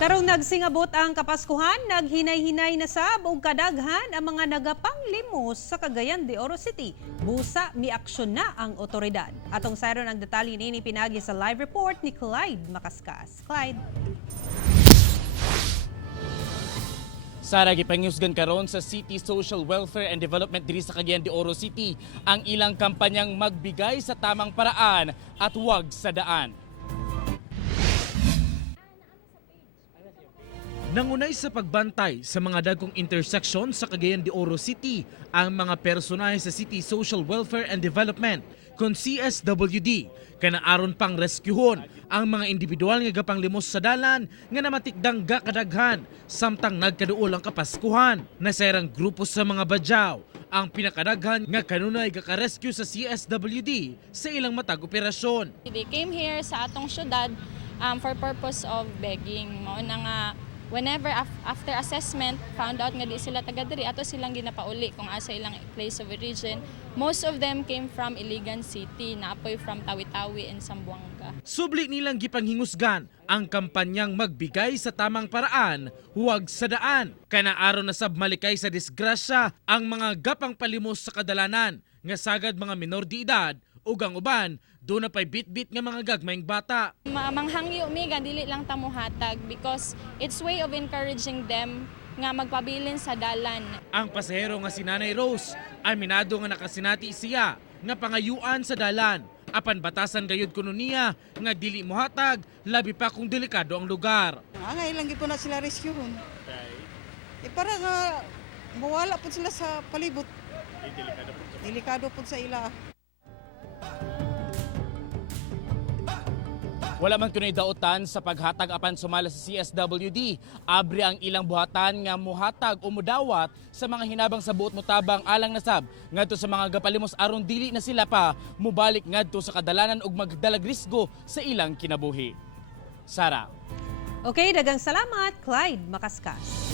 Karong nagsingabot ang Kapaskuhan, naghinay-hinay na sab og kadaghan ang mga nagapanglimos sa Cagayan de Oro City. Busa miaksyon na ang otoridad. Atong sayron ang detalye nini pinagi sa live report ni Clyde Makaskas. Clyde. Sara, gipangyusgan karon sa City Social Welfare and Development diri sa Cagayan de Oro City ang ilang kampanyang magbigay sa tamang paraan at huwag sa daan. Nangunay sa pagbantay sa mga dagkong intersection sa Cagayan de Oro City ang mga personahe sa City Social Welfare and Development kon CSWD kana aron pang reskyuhon ang mga individual nga gapanglimos sa dalan nga namatikdang kadaghan samtang nagkaduol ang Kapaskuhan. Nasirang grupo sa mga badyaw ang pinakadaghan nga kanunay gaka-rescue sa CSWD sa ilang matag operasyon. They came here sa atong syudad for purpose of begging. Mao na nga whenever after assessment found out nga di sila taga diri ato silang ginapauli kung asa ilang place of origin. Most of them came from Iligan City, naapoy from Tawi-Tawi and Zamboanga. Subli nilang gipanghingusgan ang kampanyang magbigay sa tamang paraan, huwag sa daan. Kana aron na sab malikay sa disgrasya ang mga gapang palimos sa kadalanan nga sagad mga minor de edad ug ang uban doon na pay bit-bit nga mga gagmayng bata. Manghangyo mi dili lang ta mohatag because it's way of encouraging them nga magpabilin sa dalan. Ang pasahero nga si Nanay Rose ay minado nga nakasinati siya nga pangayuan sa dalan. Apan batasan gayud kuno niya nga dili mohatag labi pa kung delikado ang lugar. Angay lang gito na sila rescueon. Para nga mawala po sila sa palibot. Delikado po sa ila. Wala man kunay daotan sa paghatag apan sumala sa CSWD. Abri ang ilang buhatan nga muhatag o mudawat sa mga hinabang sa buot motabang alang nasab ngadto sa mga gapalimos aron dili na sila pa mubalik ngadto sa kadalanan ug magdalag risgo sa ilang kinabuhi. Sara. Okay, dagang salamat, Clyde Makaskas.